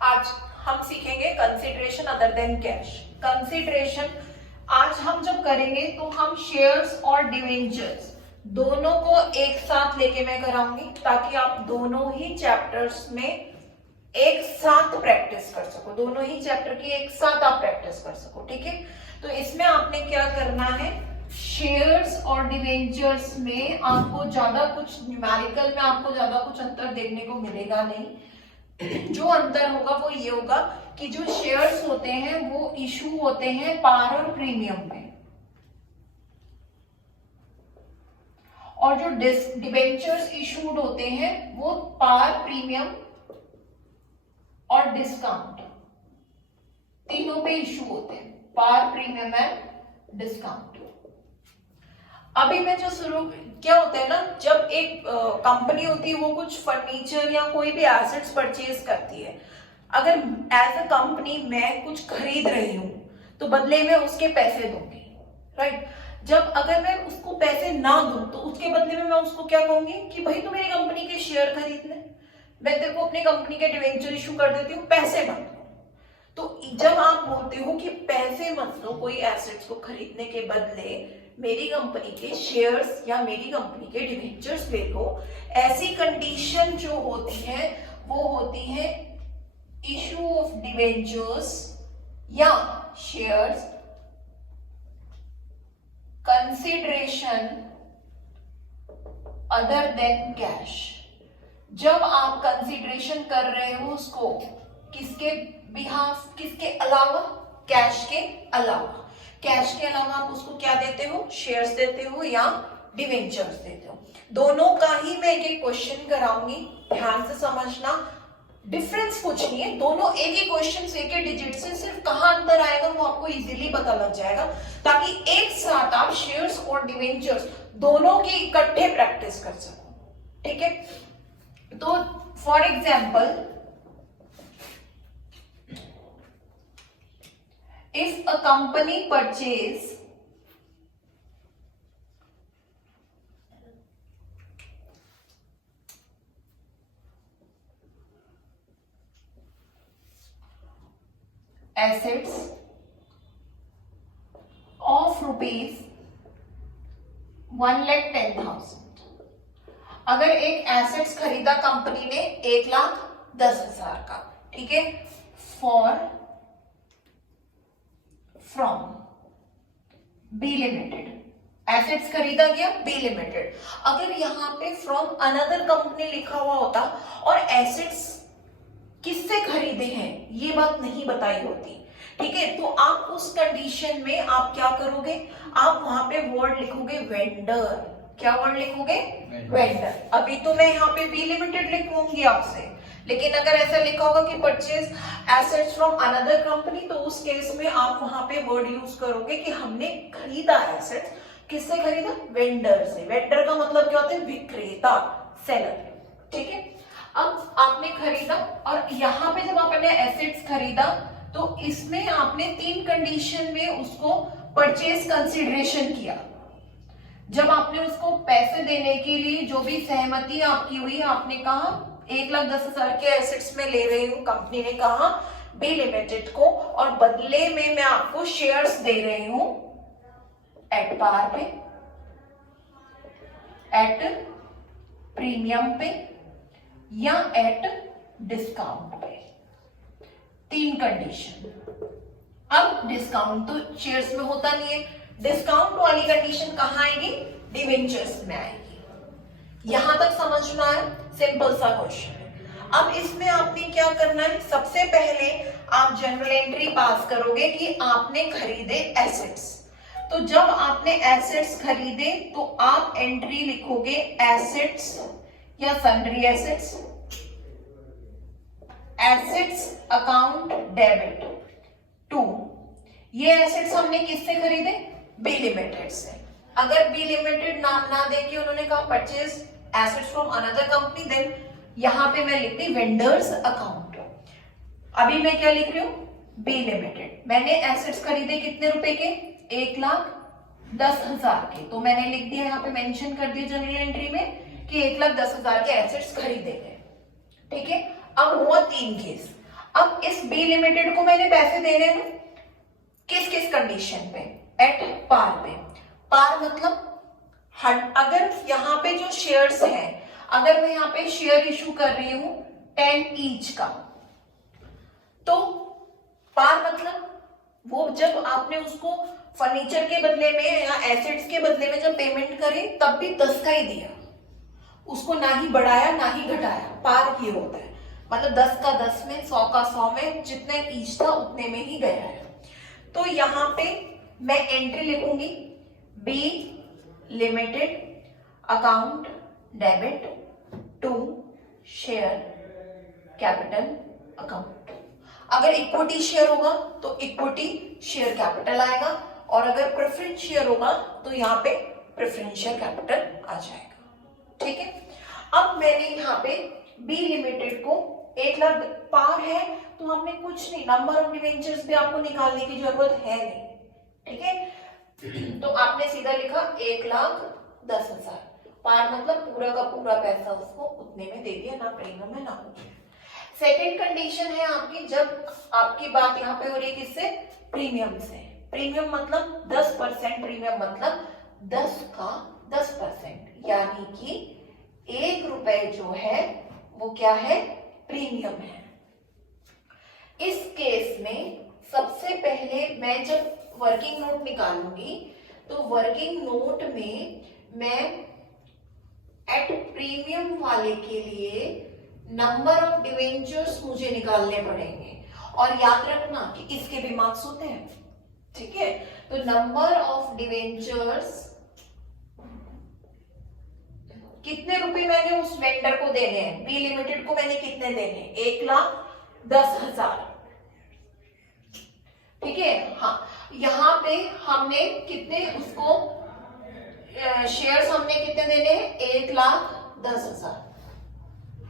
आज हम सीखेंगे consideration other than cash. Consideration आज हम जब करेंगे तो हम शेयर्स और डिवेंचर्स दोनों को एक साथ लेके मैं कराऊंगी, ताकि आप दोनों ही चैप्टर्स में एक साथ प्रैक्टिस कर सको, दोनों ही चैप्टर की एक साथ आप प्रैक्टिस कर सको। ठीक है, तो इसमें आपने क्या करना है, शेयर्स और डिवेंचर्स में आपको ज्यादा कुछ न्यूमेरिकल में आपको ज्यादा कुछ अंतर देखने को मिलेगा नहीं। जो अंतर होगा वो ये होगा कि जो शेयर्स होते हैं वो इशू होते हैं पार और प्रीमियम में, और जो डिबेंचर्स इशूड होते हैं वो पार, प्रीमियम और डिस्काउंट तीनों पे इशू होते हैं, पार, प्रीमियम एंड डिस्काउंट। अभी मैं जो शुरू क्या होता है ना, जब एक कंपनी होती है वो कुछ फर्नीचर या कोई भी एसेट्स परचेज करती है, अगर एज अ कंपनी मैं कुछ खरीद रही हूं तो बदले में उसके पैसे दूंगी, राइट। जब अगर मैं उसको पैसे ना दूं तो उसके बदले में मैं उसको क्या कहूंगी कि भाई तू मेरी कंपनी के शेयर खरीदने, मैं तेरे को अपनी कंपनी के डिवेंचर इशू कर देती हूँ, पैसे मत दो। तो जब आप बोलते हो कि पैसे मत दो कोई एसेट्स को खरीदने के बदले, मेरी कंपनी के शेयर्स या मेरी कंपनी के डिवेंचर्स ले लो, ऐसी कंडीशन जो होती है वो होती है इशू ऑफ डिवेंचर्स या shares, consideration other than cash. जब आप कंसिडरेशन कर रहे हो उसको किसके बिहाफ, किसके अलावा, कैश के अलावा। कैश के अलावा आप उसको क्या देते हो, शेयर्स देते हो या डिवेंचर्स देते हो। दोनों का ही मैं एक क्वेश्चन कराऊंगी, ध्यान से समझना, डिफरेंस कुछ नहीं है, दोनों एक ही क्वेश्चन एक ही डिजिट से, सिर्फ कहां अंतर आएगा वो आपको इजीली पता लग जाएगा, ताकि एक साथ आप शेयर्स और डिवेंचर्स दोनों की इकट्ठे प्रैक्टिस कर सको। ठीक है, तो for example, if a company purchase assets of rupees 1,10,000, अगर एक एसेट्स खरीदा कंपनी ने 1,10,000 का, ठीक है, फ्रॉम बी लिमिटेड, एसेट्स खरीदा गया बी लिमिटेड। अगर यहां पे फ्रॉम अनदर कंपनी लिखा हुआ होता और एसेट्स किससे खरीदे हैं ये बात नहीं बताई होती, ठीक है, तो आप उस कंडीशन में आप क्या करोगे, आप वहां पे वर्ड लिखोगे वेंडर। क्या वर्ड लिखोगे, वेंडर। अभी तो मैं यहाँ पे बी लिमिटेड लिखूंगी आपसे, लेकिन अगर ऐसा लिखा होगा कि purchase assets from another company, तो उस केस में आप वहां पे वर्ड यूज करोगे कि हमने खरीदा एसेट्स, किससे खरीदा, वेंडर से। वेंडर का मतलब क्या होता है, विक्रेता, सेलर। ठीक है, अब आपने खरीदा और यहाँ पे जब आपने एसेट्स खरीदा तो इसमें आपने 3 कंडीशन में उसको परचेज कंसिडरेशन किया। जब आपने उसको पैसे देने के लिए जो भी सहमति आपकी हुई, आपने कहा 1,10,000 के एसेट्स में ले रही हूं, कंपनी ने कहा बी लिमिटेड को, और बदले में मैं आपको शेयर्स दे रही हूं एट पार पे, एट प्रीमियम पे या एट डिस्काउंट पे। 3 कंडीशन। अब डिस्काउंट तो शेयर्स में होता नहीं है, डिस्काउंट वाली कंडीशन कहां आएगी, डिवेंचर्स में आएगी। यहां तक समझ में आया, सिंपल सा क्वेश्चन है। अब इसमें आपने क्या करना है, सबसे पहले आप जनरल एंट्री पास करोगे कि आपने खरीदे एसेट्स। तो जब आपने एसेट्स खरीदे तो आप एंट्री लिखोगे एसेट्स या sundry assets, assets account debit to. ये एसेट्स हमने किससे खरीदे, बी लिमिटेड से। अगर बी लिमिटेड नाम ना देके उन्होंने कहा purchase assets from another company, then यहां पे मैं लिखती वेंडर्स अकाउंट। अभी मैं क्या लिख रही हूं, बी लिमिटेड। मैंने एसेट्स खरीदे कितने रुपए के, 1,10,000 के, तो मैंने लिख दिया यहाँ पे मेंशन कर दिया जनरल एंट्री में कि 1,10,000 के एसेट्स खरीदे गए। ठीक है, अब हुआ 3 केस। अब इस बी लिमिटेड को मैंने पैसे देने हैं किस किस कंडीशन पे, एट पार पे। पार मतलब अगर यहाँ पे जो शेयर्स हैं, अगर मैं यहाँ पे शेयर इशू कर रही हूं 10 ईच का, तो पार मतलब वो जब आपने उसको फर्नीचर के बदले में या एसेट्स के बदले में जब पेमेंट करे तब भी 10 का ही दिया, उसको ना ही बढ़ाया ना ही घटाया। पार ये होता है, मतलब 10 का 10 में, 100 का 100 में, जितने ईच था उतने में ही गया है। तो यहाँ पे मैं एंट्री लिखूंगी B limited account debit to share capital account. अगर इक्विटी शेयर होगा तो इक्विटी शेयर कैपिटल आएगा, और अगर प्रेफरेंस शेयर होगा तो यहाँ पे प्रेफरेंस शेयर कैपिटल आ जाएगा। ठीक है, अब मैंने यहाँ पे बी लिमिटेड को 1 लाख पार है, तो हमने कुछ नहीं, नंबर ऑफ डिवेंचर्स भी आपको निकालने की जरूरत है नहीं। ठीक है, तो आपने सीधा लिखा 1,10,000। पार मतलब पूरा का पूरा पैसा उसको उतने में दे दिया, ना प्रीमियम है ना कुछ। सेकेंड कंडीशन है आपकी, जब आपकी बात यहाँ पे हो रही है किससे, प्रीमियम से। प्रीमियम मतलब 10%, प्रीमियम मतलब 10 का 10%, यानी कि 1 रुपए जो है वो क्या है, प्रीमियम है। इस केस में सबसे पहले मैं जब वर्किंग नोट निकालूंगी तो वर्किंग नोट में मैं एट प्रीमियम वाले के लिए नंबर ऑफ डिवेंचर्स मुझे निकालने पड़ेंगे, और याद रखना कि इसके भी मार्क्स होते हैं। ठीक है, तो नंबर ऑफ डिवेंचर्स कितने रुपए मैंने उस वेंडर को देने हैं, बी लिमिटेड को मैंने कितने देने हैं, 1,10,000। ठीक है, हाँ, यहाँ पे हमने कितने उसको शेयर्स हमने कितने देने हैं, 1,10,000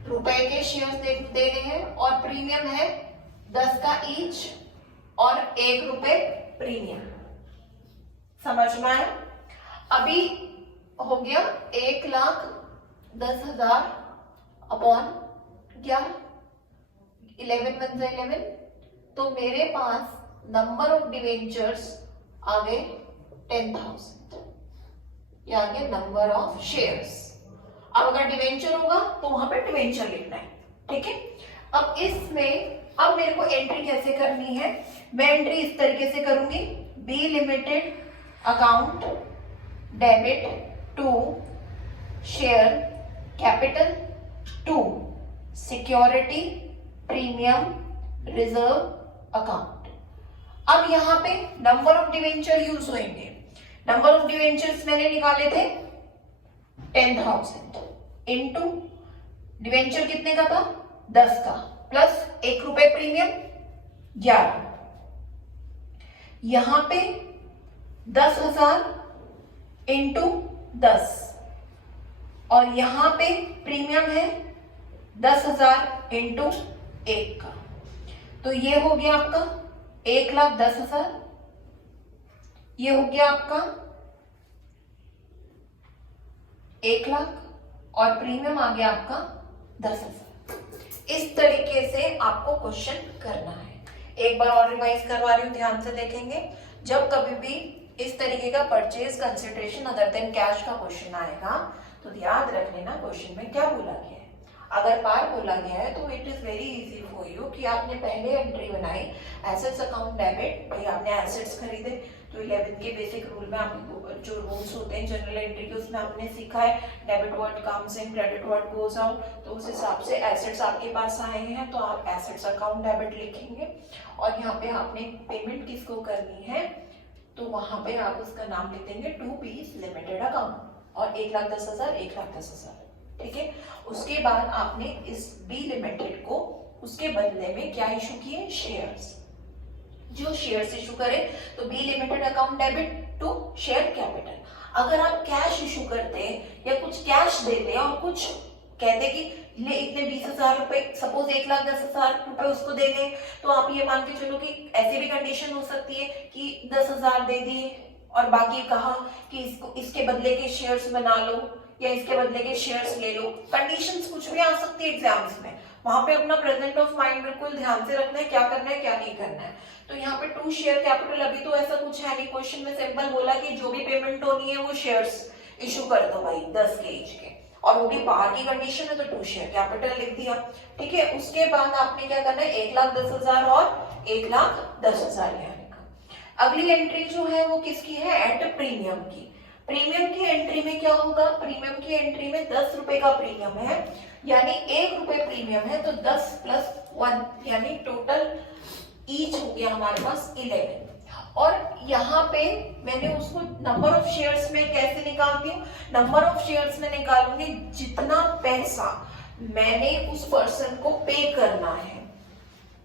रुपए के शेयर्स देने हैं, और प्रीमियम है 10 का ईच और 1 रुपए प्रीमियम। समझ में आया? अभी हो गया 1,10,000 अपॉन 11 वन 11, तो मेरे पास नंबर ऑफ डिवेंचर्स आ गए 10,000, ये आ गया नंबर ऑफ शेयर्स। अब अगर डिवेंचर होगा तो वहां पे डिवेंचर लिखना है। ठीक है, अब इसमें अब मेरे को एंट्री कैसे करनी है, मैं एंट्री इस तरीके से करूंगी, B limited account debit to share capital to security premium reserve account. अब यहाँ पे नंबर ऑफ डिवेंचर यूज होंगे। नंबर ऑफ डिवेंचर्स मैंने निकाले थे 10,000 इनटू डिवेंचर कितने का था, 10 का, प्लस 1 रुपए प्रीमियम 11। यहां पे 10,000 इंटू 10, और यहां पे प्रीमियम है 10,000 इंटू 1 का, तो ये हो गया आपका 1,10,000। ये हो गया आपका 1 लाख, और प्रीमियम आ गया आपका 10,000। इस तरीके से आपको क्वेश्चन करना है। एक बार और रिवाइज करवा रही हूँ, ध्यान से देखेंगे। जब कभी भी इस तरीके का purchase consideration other than cash का क्वेश्चन आएगा तो याद रख लेना क्वेश्चन में क्या बोला गया है। अगर पार बोला गया है तो it is very easy for you कि आपने पहले एंट्री बनाई एसेट्स अकाउंट डेबिट, भाई आपने एसेट्स खरीदे तो 11 के बेसिक रूल में आपको जो रूल्स होते हैं जनरल एंट्री के उसमें आपने सीखा है debit what comes in credit what goes out, तो उस हिसाब से एसेट्स आपके पास आए हैं तो आप एसेट्स अकाउंट डेबिट लिखेंगे, और यहाँ पे आपने पेमेंट किसको करनी है तो वहां पे आप उसका नाम लिख देंगे टू पीस लिमिटेड अकाउंट, और 1,10,000 1,10,000। ठीक है, उसके बाद आपने इस बी लिमिटेड को उसके बदले में क्या इशू किए, शेयर्स। जो शेयर्स इशू करें तो B limited account debit to share capital. अगर आप कैश इशू करते या कुछ कैश देते और कुछ कहते कि ले इतने 20,000 रुपए, सपोज 1,10,000 रुपए उसको देने, तो आप ये मान के चलो कि ऐसी भी कंडीशन हो सकती है कि 10,000 दे दिए और बाकी कहा कि इसको इसके बदले के शेयर्स बना लो या इसके बदले के शेयर्स ले लो। कंडीशंस कुछ भी आ सकती है एग्जाम्स में, वहां पे अपना प्रेजेंट ऑफ माइंड बिल्कुल ध्यान से रखना है, क्या करना है क्या नहीं करना है। तो यहाँ पे 2 शेयर कैपिटल, अभी तो ऐसा कुछ है नहीं, क्वेश्चन में सिंपल बोला कि जो भी पेमेंट होनी है वो शेयर्स इशू कर दो भाई 10 के ईच के, और वो भी पार की कंडीशन है तो 2 शेयर कैपिटल लिख दिया। ठीक है, उसके बाद आपने क्या करना है 1,10,000 और 1,10,000 यहाँ लिखा। अगली एंट्री जो है वो किसकी है, एट प्रीमियम की। प्रीमियम की एंट्री में क्या होगा, प्रीमियम की एंट्री में 10 रुपए का प्रीमियम है, यानी 1 रुपए प्रीमियम है, तो 10 प्लस 1 यानी टोटल ईच हो गया हमारे पास 11। और यहाँ पे मैंने उसको नंबर ऑफ शेयर्स में कैसे निकालती हूँ, नंबर ऑफ शेयर्स में निकालूंगी जितना पैसा मैंने उस पर्सन को पे करना है,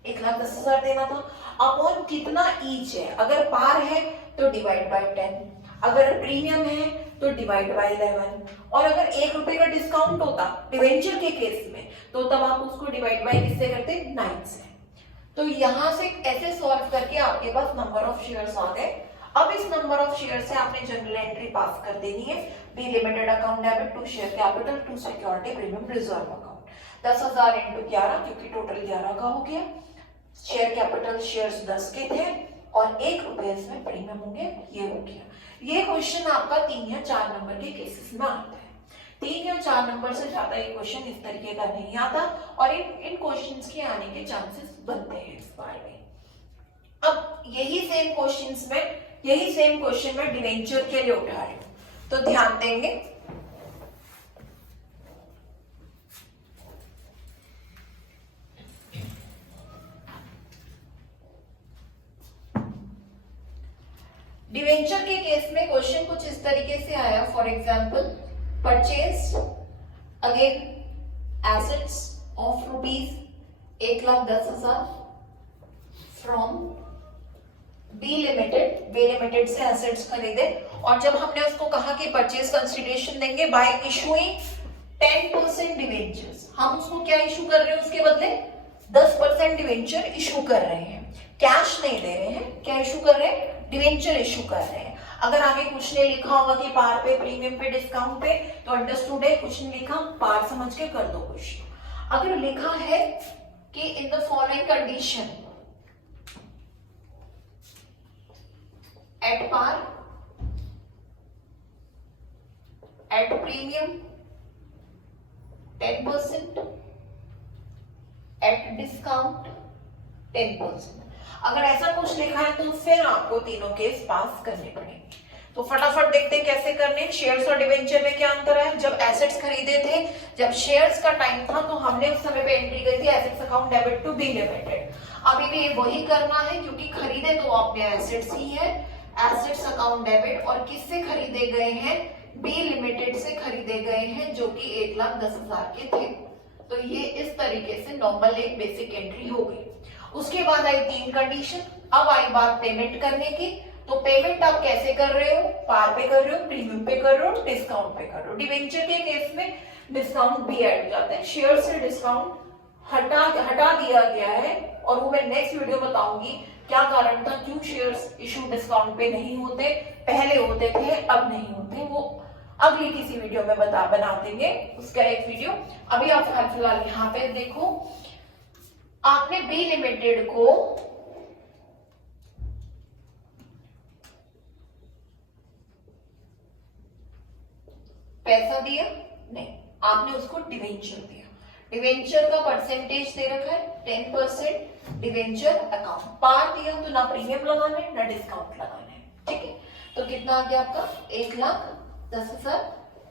1,10,000 देना था, अपॉन कितना ईच है। अगर पार है तो डिवाइड बाय 10, अगर प्रीमियम है तो डिवाइड बाय 11, और अगर 1 रुपए का डिस्काउंट होता डिवेंचर के केस में तो तब आप उसको डिवाइड बाय किससे करते, 9 से। तो यहां से ऐसे सॉल्व करके आपके पास नंबर ऑफ शेयर्स आ गए। अब इस नंबर ऑफ शेयर से आपने जनरल एंट्री पास कर देनी है, B limited account debit to share capital to security premium reserve account, 10,000 into 11 क्योंकि टोटल 11 का हो गया, शेयर कैपिटल शेयर्स 10 के थे और 1 रुपए इसमें प्रीमियम हो गया, ये हो गया। ये क्वेश्चन आपका 3 या 4 नंबर के केसेस में आता है। 3 या 4 नंबर से ज्यादा ये क्वेश्चन इस तरीके का नहीं आता, और इन क्वेश्चंस के आने के चांसेस बनते हैं इस बार में। अब यही सेम क्वेश्चन में डिवेंचर के लिए उठा रही हूं, तो ध्यान देंगे। डिवेंचर के केस में क्वेश्चन कुछ इस तरीके से आया, for example purchase again assets of rupees 1,10,000 from B limited से एसेट्स खरीदे, और जब हमने उसको कहा कि परचेज कंसिडरेशन देंगे बाय इशूइंग 10% डिवेंचर्स, हम उसको क्या इशू कर रहे हैं, उसके बदले 10% डिवेंचर इशू कर रहे हैं, कैश नहीं दे रहे हैं, क्या इशू कर रहे हैं, डिवेंचर इशू कर रहे हैं। अगर आगे कुछ नहीं लिखा होगा कि पार पे, प्रीमियम पे, डिस्काउंट पे, तो अंडरस्टूड है, कुछ नहीं लिखा, पार समझ के कर दो क्वेश्चन। अगर लिखा है कि in the following condition at par, at premium 10%, at discount 10%, अगर ऐसा कुछ लिखा है तो फिर आपको तीनों केस पास करने पड़ेंगे। तो फटाफट देखते हैं कैसे करने। शेयर्स और डिवेंचर में क्या अंतर है, जब एसेट्स खरीदे थे, जब शेयर्स का टाइम था तो हमने उस समय पे एंट्री करी थी assets account debit to B limited. अभी भी वही करना है क्योंकि खरीदे तो आपने एसेट्स ही है, एसेट्स अकाउंट डेबिट, और किससे खरीदे गए हैं, बी लिमिटेड से खरीदे गए हैं, जो कि 1,10,000 के थे। तो ये इस तरीके से नॉर्मल एक बेसिक एंट्री हो गई। उसके बाद आई 3 कंडीशन। अब आई बात पेमेंट करने की, तो पेमेंट आप कैसे कर रहे हो, पार पे कर रहे हो, प्रीमियम पे कर रहे हो, डिस्काउंट पे कर रहे हो। डिवेंचर के केस में डिस्काउंट भी ऐड हो जाता है, शेयर से डिस्काउंट हटा दिया गया है, और वो मैं नेक्स्ट वीडियो बताऊंगी क्या कारण था, क्यों शेयर्स इशू डिस्काउंट पे नहीं होते, पहले होते थे अब नहीं होते, वो अगली किसी वीडियो में बना देंगे उसका एक वीडियो। अभी आप फिलहाल यहाँ पे देखो, आपने बी लिमिटेड को पैसा दिया, नहीं, आपने उसको डिवेंचर दिया। डिवेंचर का परसेंटेज दे रखा है 10%, डिवेंचर अकाउंट, पार दिया तो ना प्रीमियम लगाना है ना डिस्काउंट लगाना है, ठीक है। तो कितना आ गया आपका 1,10,000,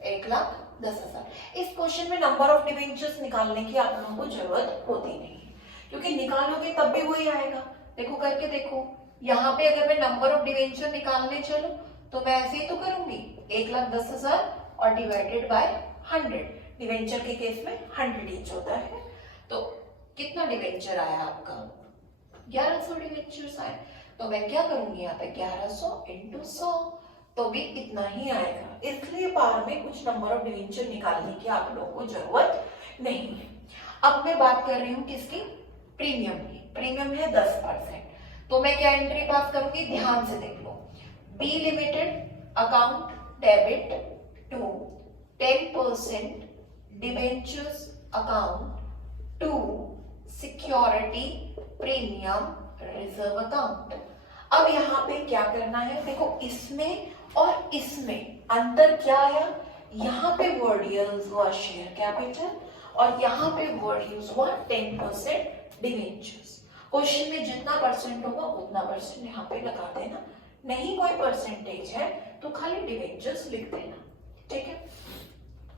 1,10,000। इस क्वेश्चन में नंबर ऑफ डिवेंचर्स निकालने की आप लोगों को जरूरत होती नहीं है, क्योंकि निकालोगे तब भी वही आएगा। देखो करके देखो, यहाँ पे अगर मैं नंबर ऑफ डिवेंचर निकालने चलूं तो मैं ऐसे ही तो करूंगी, 1,10,000 और डिवाइडेड बाय 100। डिवेंचर के केस में 100 ईच होता है, तो कितना डिवेंचर आया आपका, 1100 डिवेंचर्स आए। तो मैं क्या करूंगी यहाँ पे 1100 इंटू 100, तो भी इतना ही आएगा। इसलिए पार में कुछ नंबर ऑफ डिवेंचर निकालने की आप लोगों को जरूरत नहीं है। अब मैं बात कर रही हूँ किसकी, प्रीमियम की। प्रीमियम है 10%, तो मैं क्या एंट्री पास करूंगी, ध्यान से देख लो, B limited account debit to 10% debentures account to security premium reserve account. अब यहाँ पे क्या करना है, देखो इसमें और इसमें अंतर क्या आया, यहाँ पे वर्ड यूज हुआ शेयर कैपिटल और यहाँ पे वर्ड यूज हुआ 10% डिवेंचर्स। क्वेश्चन में जितना परसेंट होगा उतना परसेंट यहाँ पे लगा देना, नहीं कोई परसेंटेज है तो खाली डिवेंचर्स लिख देना, ठीक है।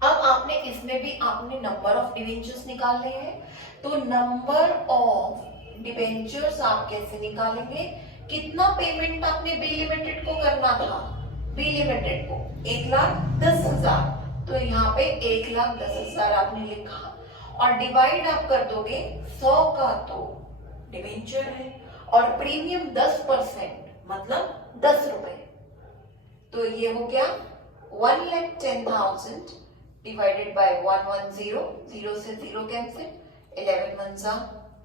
अब आपने इसमें भी आपने नंबर ऑफ डिवेंचर्स निकालने हैं, तो नंबर ऑफ डिवेंचर्स आप कैसे निकालेंगे, कितना पेमेंट आपने बी लिमिटेड को करना था, बी लिमिटेड को 1,10,000, तो यहाँ पे 1,10,000 आपने लिखा और डिवाइड आप कर दोगे 100 का, तो डिवेंचर है और प्रीमियम 10% मतलब 10 रुपए, तो ये हो गया 1,10,000 डिवाइडेड बाय 110, 0 से 0 कैंसिल, 11 1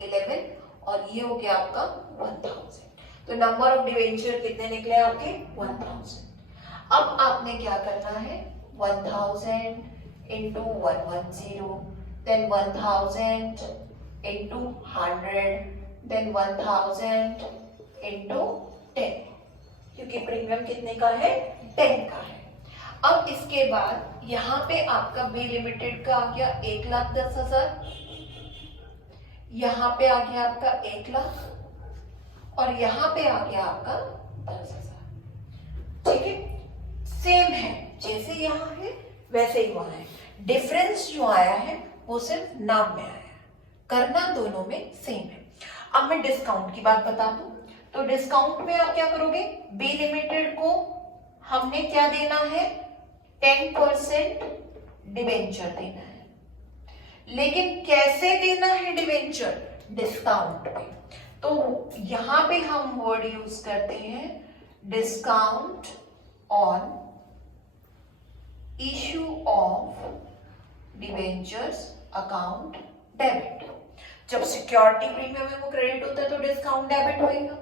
11 और ये हो गया आपका 1000। तो नंबर ऑफ डिवेंचर कितने निकले आपके 1000। अब आपने क्या करना है 1000 into 110, then 1000 into 100, then 1000 into 10, क्योंकि प्रीमियम कितने का है 10 का है। अब इसके बाद यहाँ पे आपका बी लिमिटेड का आ गया 1,10,000, यहाँ पे आ गया आपका 1 लाख और यहाँ पे आ गया आपका 10,000, ठीक है। सेम है, जैसे यहाँ है वैसे ही वहां है, डिफरेंस जो आया है वो सिर्फ नाम में आया है, करना दोनों में सेम है। अब मैं डिस्काउंट की बात बता दूं, तो डिस्काउंट में आप क्या करोगे, बी लिमिटेड को हमने क्या देना है 10% डिवेंचर देना है, लेकिन कैसे देना है डिवेंचर, डिस्काउंट पे। तो यहां पे हम वर्ड यूज करते हैं discount on issue of debentures account debit. जब सिक्योरिटी प्रीमियम में वो क्रेडिट होता है तो डिस्काउंट डेबिट होएगा।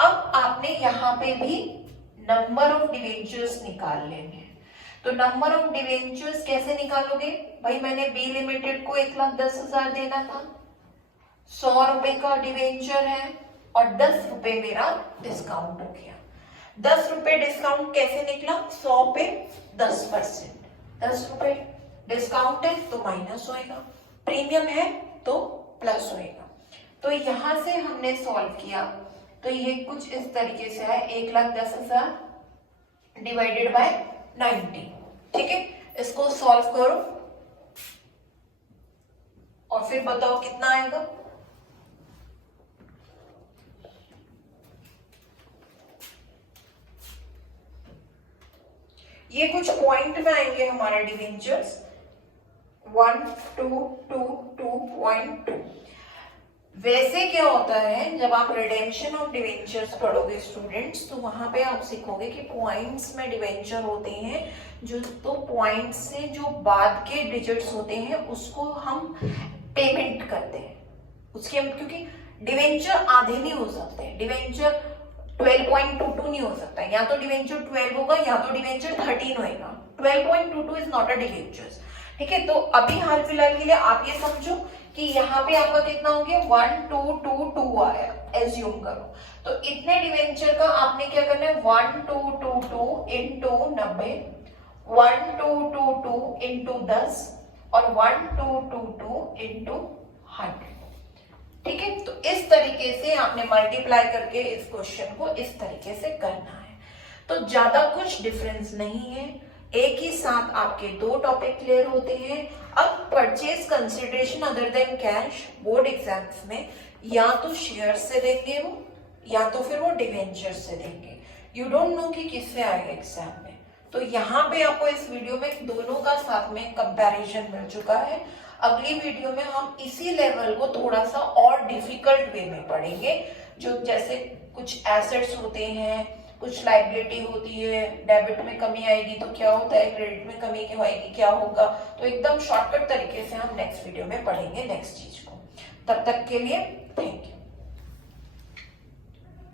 अब आपने यहाँ पे भी नंबर ऑफ डिवेंचर्स निकाल लेंगे, तो नंबर ऑफ डिवेंचर्स कैसे निकालोगे भाई, मैंने बी लिमिटेड को 1,10,000 देना था, 100 रुपए का डिवेंचर है और 10 रुपए मेरा डिस्काउंट हो गया। 10 रुपए डिस्काउंट कैसे निकला, 100 पे 10%, 10 रुपए डिस्काउंट है तो माइनस होएगा, प्रीमियम है तो प्लस होएगा। तो यहां से हमने सॉल्व किया तो ये कुछ इस तरीके से है 1,10,000 डिवाइडेड बाय 90, ठीक है। इसको सॉल्व करो और फिर बताओ कितना आएगा। ये कुछ पॉइंट में आएंगे हमारे डिवेंचर्स 1 2 2 2.2। वैसे क्या होता है जब आप रिडेम्पशन ऑफ डिवेंचर्स पढ़ोगे स्टूडेंट्स, तो वहां पे आप सीखोगे कि पॉइंट्स में डिवेंचर होते हैं जो, तो पॉइंट्स से जो बाद के डिजिट्स होते हैं उसको हम पेमेंट करते हैं उसके, क्योंकि डिवेंचर आधे नहीं हो सकते, डिवेंचर 12.22 नहीं हो सकता, या तो डिवेंचर 12 होगा या तो डिवेंचर 13 होगा, 12.22 इज नॉट अ डिवेंचर, ठीक है। तो अभी हाल फिलहाल के लिए आप ये समझो कि यहाँ पे आपका कितना हो गया 1222 आया, एज्यूम करो, तो इतने डिवेंचर का आपने क्या करना है 1222 इंटू 90, 1222 इंटू 10 और 1222 इंटू 100, ठीक है। तो इस तरीके से आपने मल्टीप्लाई करके इस क्वेश्चन को इस तरीके से करना है, तो ज्यादा कुछ डिफरेंस नहीं है, एक ही साथ आपके दो टॉपिक क्लियर होते हैं। अब purchase consideration other than cash board exams में या तो शेयर से देंगे वो, या तो फिर वो डिवेंचर से देंगे, यू डोंट नो कि किससे आएगा एग्जाम में। तो यहाँ पे आपको इस वीडियो में दोनों का साथ में कंपैरिजन मिल चुका है। अगली वीडियो में हम इसी लेवल को थोड़ा सा और डिफिकल्ट वे में पढ़ेंगे, जो जैसे कुछ एसेट्स होते हैं, कुछ लाइबिलिटी होती है, डेबिट में कमी आएगी तो क्या होता है, क्रेडिट में कमी क्यों आएगी क्या होगा, तो एकदम शॉर्टकट तरीके से हम नेक्स्ट वीडियो में पढ़ेंगे नेक्स्ट चीज को। तब तक के लिए थैंक यू।